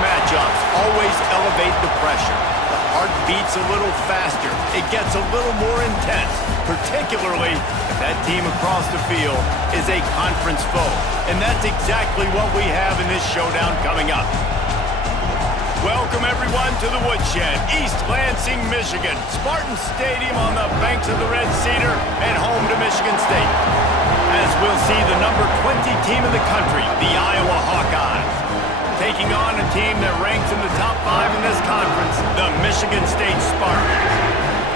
matchups always elevate the pressure. The heart beats a little faster. It gets a little more intense, particularly if that team across the field is a conference foe. And that's exactly what we have in this showdown coming up. Welcome, everyone, to the Woodshed, East Lansing, Michigan. Spartan Stadium on the banks of the Red Cedar and home to Michigan State. As we'll see the number 20 team in the country, the Iowa Hawkeyes, taking on a team that ranks in the top 5 in this conference, the Michigan State Spartans.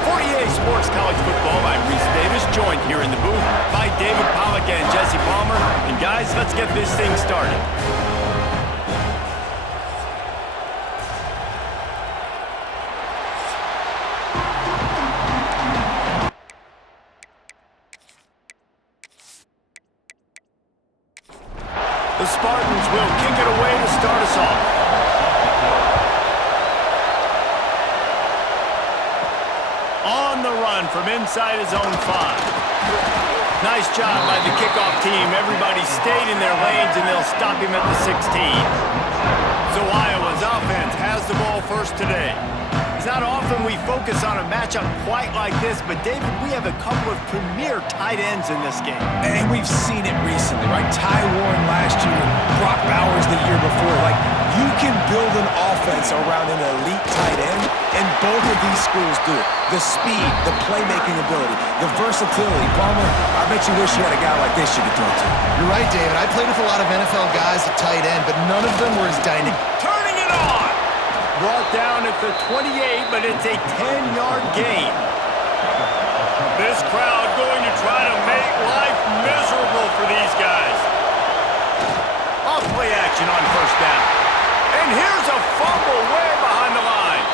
For EA Sports College Football, I'm Reese Davis, joined here in the booth by David Pollack and Jesse Palmer. And guys, let's get this thing started. The Spartans will kick it away to start us off. On the run from inside his own 5. Nice job by the kickoff team. Everybody stayed in their lanes, and they'll stop him at the 16. So Iowa's offense has the ball first today. It's not often we focus on a matchup quite like this, but David, we have a couple of premier tight ends in this game. And we've seen it recently, right? Ty Warren last year, Brock Bowers the year before. Like, you can build an offense around an elite tight end, and both of these schools do it. The speed, the playmaking ability, the versatility. Palmer, I bet you wish you had a guy like this you could throw to. You're right, David. I played with a lot of NFL guys at tight end, but none of them were as dynamic. Turning it on! Brought down at the 28, but it's a 10-yard gain. This crowd going to try to make life miserable for these guys. Off play action on first down. And here's a fumble way behind the line.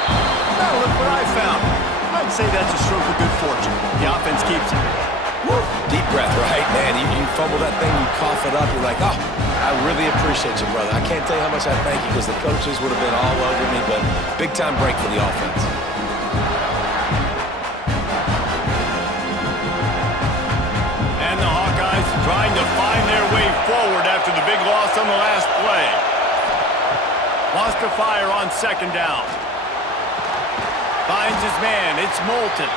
Now look what I found. I'd say that's a stroke of good fortune. The offense keeps it. Woo. Deep breath, right? Man, you fumble that thing, you cough it up, you're like, oh, I really appreciate you, brother. I can't tell you how much I thank you because the coaches would have been all over me, but big-time break for the offense. And the Hawkeyes trying to find their way forward after the big loss on the last play. Wants to fire on second down. Finds his man. It's Moulton.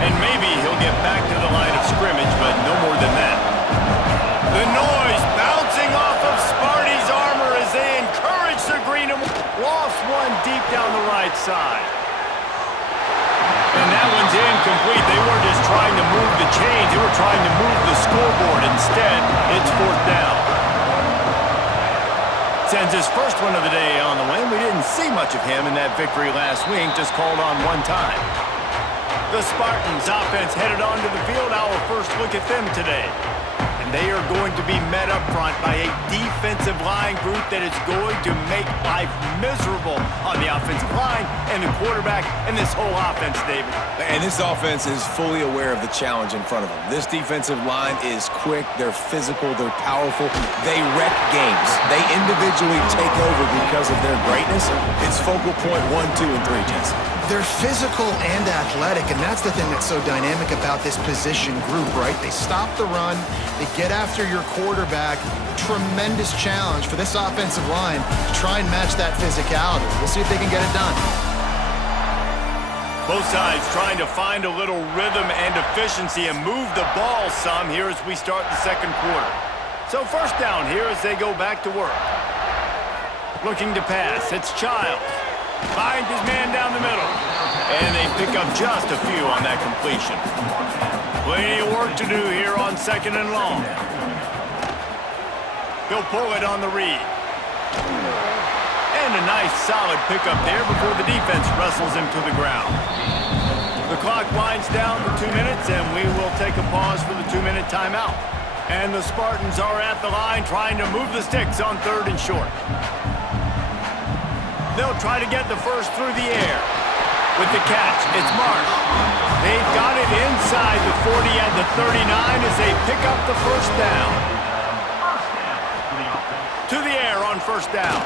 And maybe he'll get back to the line of scrimmage, but no more than that. The noise bouncing off of Sparty's armor as they encourage the green and lost one deep down the right side. And that one's incomplete. They weren't just trying to move the chains. They were trying to move the scoreboard. Instead, it's fourth down. Sends his first one of the day on the way. We didn't see much of him in that victory last week, just called on one time. The Spartans offense headed onto the field. Our first look at them today. And they are going to be met up front by a defensive line group that is going to make life miserable on the offensive line and the quarterback and this whole offense, David. And this offense is fully aware of the challenge in front of them. This defensive line is quick, they're physical, they're powerful, they wreck games. They individually take over because of their greatness. It's focal point 1, 2, and 3, Jesse. They're physical and athletic, and that's the thing that's so dynamic about this position group, right? They stop the run, they get after your quarterback. Tremendous challenge for this offensive line to try and match that physicality. We'll see if they can get it done. Both sides trying to find a little rhythm and efficiency and move the ball some here as we start the second quarter. So first down here as they go back to work. Looking to pass, it's Childs. Finds his man down the middle. And they pick up just a few on that completion. Plenty of work to do here on second and long. He'll pull it on the read. And a nice solid pickup there before the defense wrestles him to the ground. The clock winds down to 2 minutes, and we will take a pause for the 2-minute timeout. And the Spartans are at the line trying to move the sticks on third and short. They'll try to get the first through the air. With the catch, it's Marsh. They've got it inside the 40 at the 39 as they pick up the first down. To the air on first down.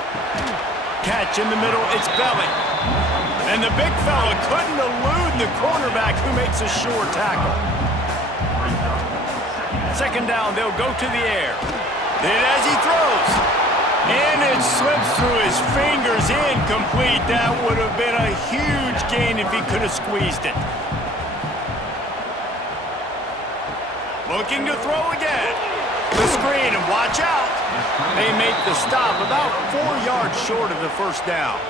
Catch in the middle, it's Belly. And the big fella couldn't elude the cornerback who makes a sure tackle. Second down, they'll go to the air. Then as he throws, and it slips through his fingers. was incomplete. That would have been a huge gain if he could have squeezed it. Looking to throw again. The screen, and watch out. They make the stop about 4 yards short of the first down.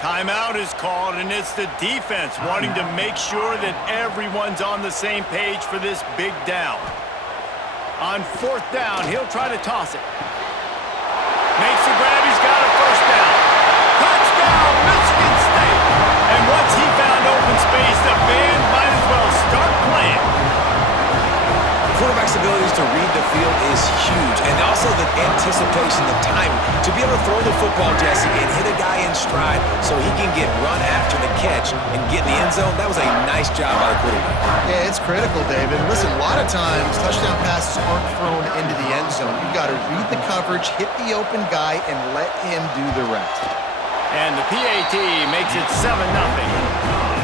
Timeout is called, and it's the defense wanting to make sure that everyone's on the same page for this big down. On 4th down, he'll try to toss it. Makes the grab, he's got a first down. Touchdown, Michigan State! And once he found open space, the band might as well start playing. Quarterback's abilities to read the field is huge, and also the anticipation, the timing, to be able to throw the football, Jesse, and hit a guy in stride so he can get run after the catch and get in the end zone. That was a nice job by the quarterback. Yeah, it's critical, David. Listen, a lot of times touchdown passes aren't thrown into the end zone. You've got to read the coverage, hit the open guy, and let him do the rest. And the PAT makes it 7-0.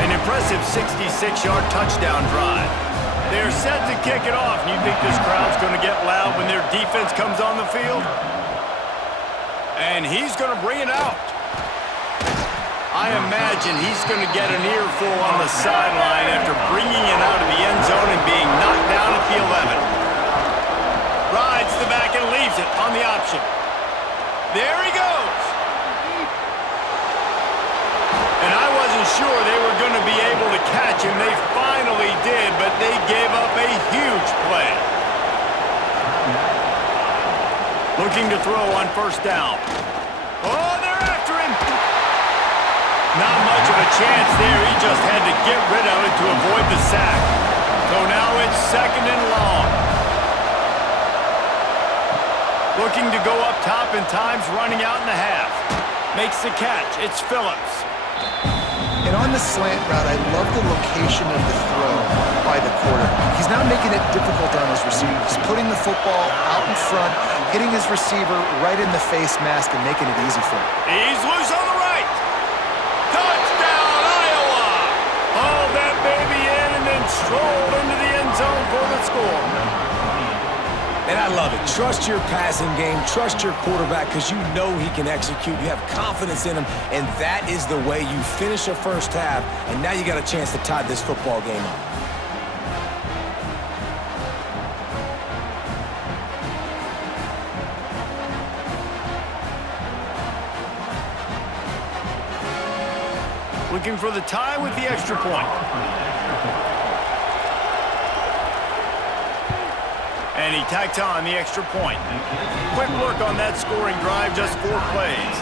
An impressive 66-yard touchdown drive. They're set to kick it off. And you think this crowd's going to get loud when their defense comes on the field? And he's going to bring it out. I imagine he's going to get an earful on the sideline after bringing it out of the end zone and being knocked down at the 11. Rides the back and leaves it on the option. There he goes. And I wasn't sure they were going to be able to catch him. They finally did, but they gave up a huge play. Looking to throw on 1st down. Oh, they're after him. Not much of a chance there. He just had to get rid of it to avoid the sack. So now it's 2nd and long. Looking to go up top, and time's running out in the half. Makes the catch. It's Phillips. And on the slant route, I love the location of the throw by the quarterback. He's not making it difficult on his receiver. He's putting the football out in front, hitting his receiver right in the face mask and making it easy for him. He's loose on the right. Touchdown, Iowa! Hauled that baby in and then strolled into the end zone for the score. And I love it. Trust your passing game. Trust your quarterback because you know he can execute. You have confidence in him, and that is the way you finish a first half, and now you got a chance to tie this football game up. Looking for the tie with the extra point. And he tacked on the extra point. Quick work on that scoring drive, just 4 plays.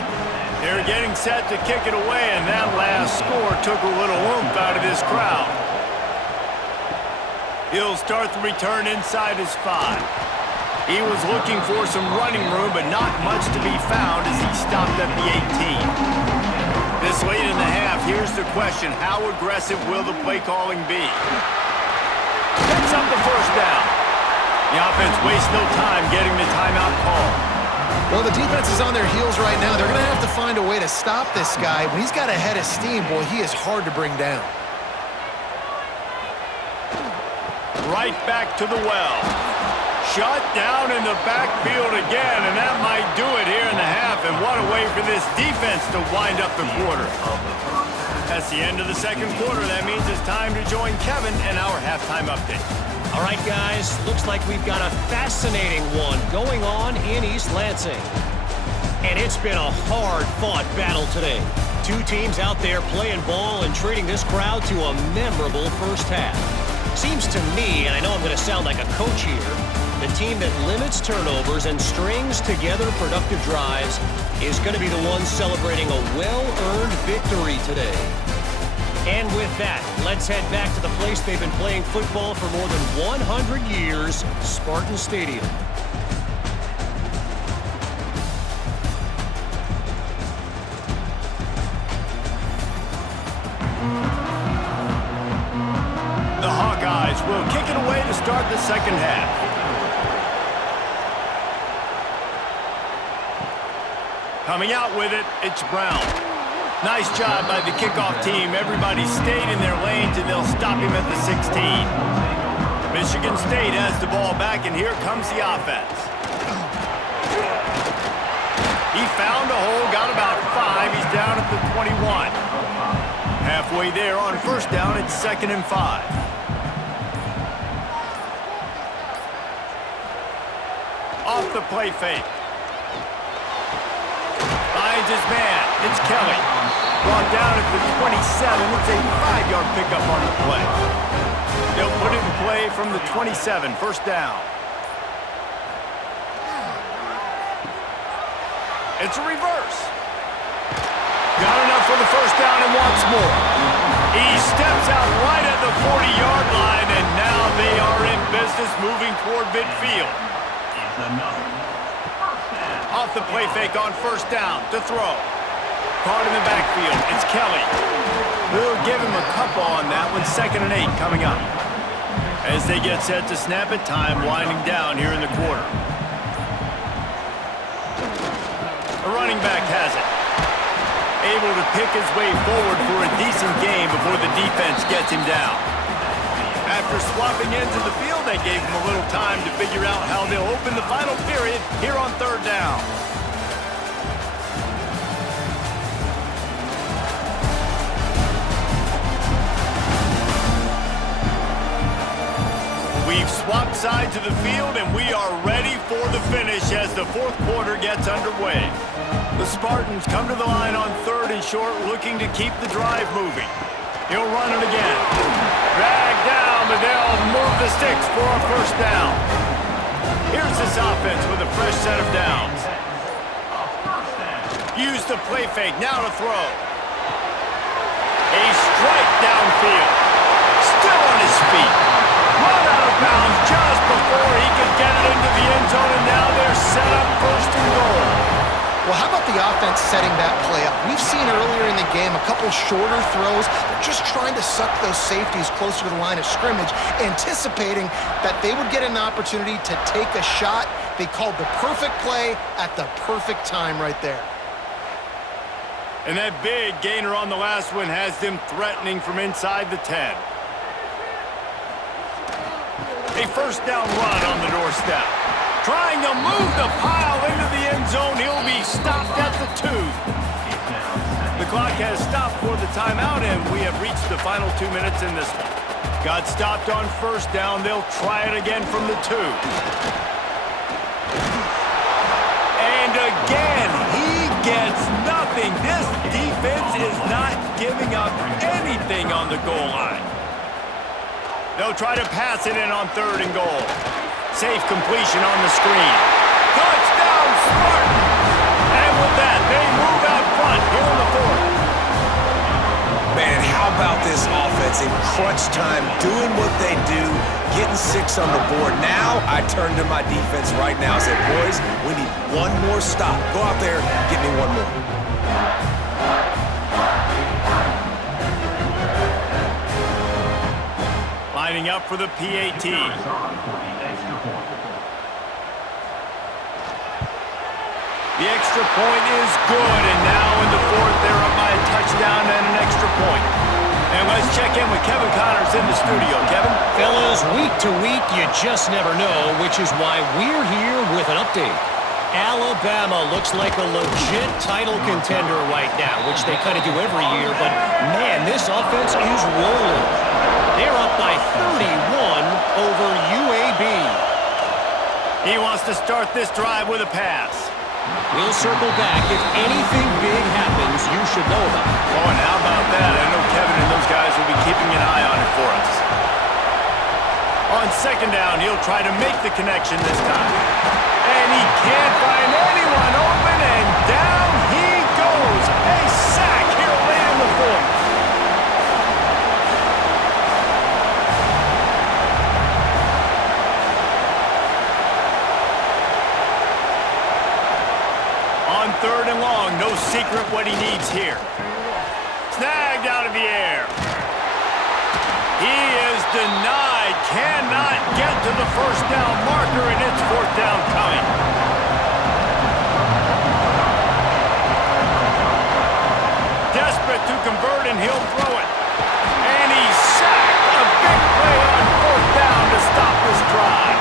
They're getting set to kick it away, and that last score took a little oomph out of this crowd. He'll start the return inside his 5. He was looking for some running room, but not much to be found as he stopped at the 18. This late in the half, here's the question: how aggressive will the play calling be? Picks up the first down. The offense wastes no time getting the timeout call. Well, the defense is on their heels right now. They're going to have to find a way to stop this guy. When he's got a head of steam, boy, he is hard to bring down. Right back to the well. Shut down in the backfield again, and that might do it here in the half. And what a way for this defense to wind up the quarter. That's the end of the second quarter. That means it's time to join Kevin in our halftime update. All right, guys, looks like we've got a fascinating one going on in East Lansing. And it's been a hard-fought battle today. 2 teams out there playing ball and treating this crowd to a memorable first half. Seems to me, and I know I'm going to sound like a coach here, the team that limits turnovers and strings together productive drives is going to be the one celebrating a well-earned victory today. And with that, let's head back to the place they've been playing football for more than 100 years, Spartan Stadium. The Hawkeyes will kick it away to start the second half. Coming out with it, it's Brown. Nice job by the kickoff team. Everybody stayed in their lanes, and they'll stop him at the 16. Michigan State has the ball back, and here comes the offense. He found a hole, got about 5, halfway there on first down. It's 2nd and 5. Off the play fake. Finds his man. It's Kelly. Brought down at the 27. It's a 5-yard pickup on the play. They'll put it in play from the 27. First down. It's a reverse. Got enough for the first down and wants more. He steps out right at the 40-yard line, and now they are in business moving toward midfield. Off the play fake on first down to throw. Caught in the backfield. It's Kelly. We'll give him a couple on that one. 2nd and 8 coming up. As they get set to snap it, time winding down here in the quarter. The running back has it. Able to pick his way forward for a decent game before the defense gets him down. After swapping into the field, they gave him a little time to figure out how they'll open the final period here on third down. We've swapped sides of the field, and we are ready for the finish as the fourth quarter gets underway. The Spartans come to the line on 3rd and short, looking to keep the drive moving. He'll run it again. Drag down, but they'll move the sticks for a first down. Here's this offense with a fresh set of downs. Use the play fake, now to throw. A strike downfield. Still on his feet. Run out of bounds just before he could get it into the end zone, and now they're set up 1st and goal. Well, how about the offense setting that play up? We've seen earlier in the game a couple shorter throws. They're just trying to suck those safeties closer to the line of scrimmage, anticipating that they would get an opportunity to take a shot. They called the perfect play at the perfect time right there. And that big gainer on the last one has them threatening from inside the 10. A first down run on the doorstep. Trying to move the pile into the end zone. He'll be stopped at the 2. The clock has stopped for the timeout, and we have reached the final 2 minutes in this one. Got stopped on first down. They'll try it again from the 2. And again, he gets nothing. This defense is not giving up anything on the goal line. They'll try to pass it in on 3rd and goal. Safe completion on the screen. Touchdown, Spartans! And with that, they move out front here in the 4th. Man, how about this offense in crunch time, doing what they do, getting 6 on the board. Now, I turn to my defense right now and say, boys, we need one more stop. Go out there, get me one more. Lining up for the PAT. The extra point is good, and now in the 4th, they're up by a touchdown and an extra point. And let's check in with Kevin Connors in the studio. Kevin? Fellas, week to week, you just never know, which is why we're here with an update. Alabama looks like a legit title contender right now, which they kind of do every year, but man, this offense is rolling. They're up by 31 over UAB. He wants to start this drive with a pass. We'll circle back. If anything big happens, you should know about it. Oh, and how about that? I know Kevin and those guys will be keeping an eye on it for us. On 2nd down, he'll try to make the connection this time. And he can't find anyone open, and down he goes. A sack here late in the 4th. On 3rd and long, no secret what he needs here. Snagged out of the air. He is denied, cannot get to the first down marker, and it's 4th down coming. Desperate to convert, and he'll throw it. And he's sacked. A big play on 4th down to stop this drive.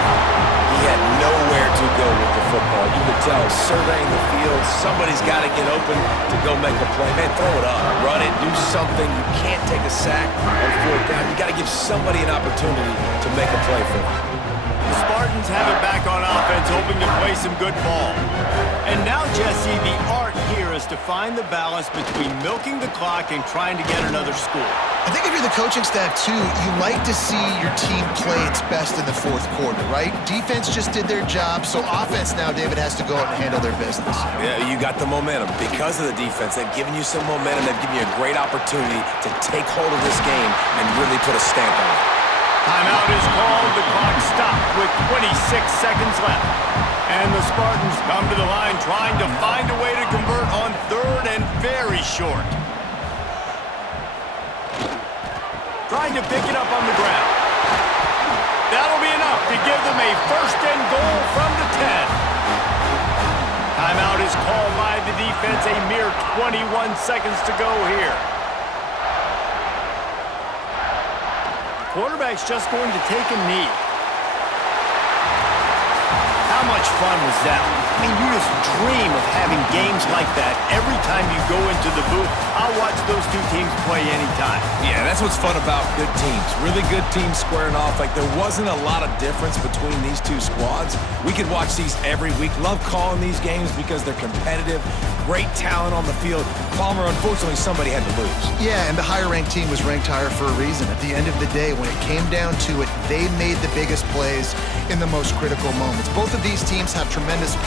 He had nowhere to go with the football. You could tell surveying the field, somebody's got to get open to go make a play. Man, throw it up, run it, do something. You can't take a sack on fourth down. You got to give somebody an opportunity to make a play for them. The Spartans have it back on offense, hoping to play some good ball. And now, Jesse, the art here is to find the balance between milking the clock and trying to get another score. I think if you're the coaching staff, too, you like to see your team play its best in the fourth quarter, right? Defense just did their job, so offense now, David, has to go out and handle their business. Yeah, you got the momentum. Because of the defense, they've given you some momentum. They've given you a great opportunity to take hold of this game and really put a stamp on it. Timeout is called. The clock stopped with 26 seconds left. And the Spartans come to the line trying to find a way to convert on third and very short. Trying to pick it up on the ground. That'll be enough to give them a first and goal from the 10. Timeout is called by the defense. A mere 21 seconds to go here. Quarterback's just going to take a knee. How much fun was that? I mean, you just dream of having games like that every time you go into the booth. I'll watch those two teams play anytime. Yeah, that's what's fun about good teams. Really good teams squaring off. Like, there wasn't a lot of difference between these two squads. We could watch these every week. Love calling these games because they're competitive. Great talent on the field. Palmer, unfortunately, somebody had to lose. Yeah, and the higher-ranked team was ranked higher for a reason. At the end of the day, when it came down to it, they made the biggest plays in the most critical moments. Both of these teams have tremendous players.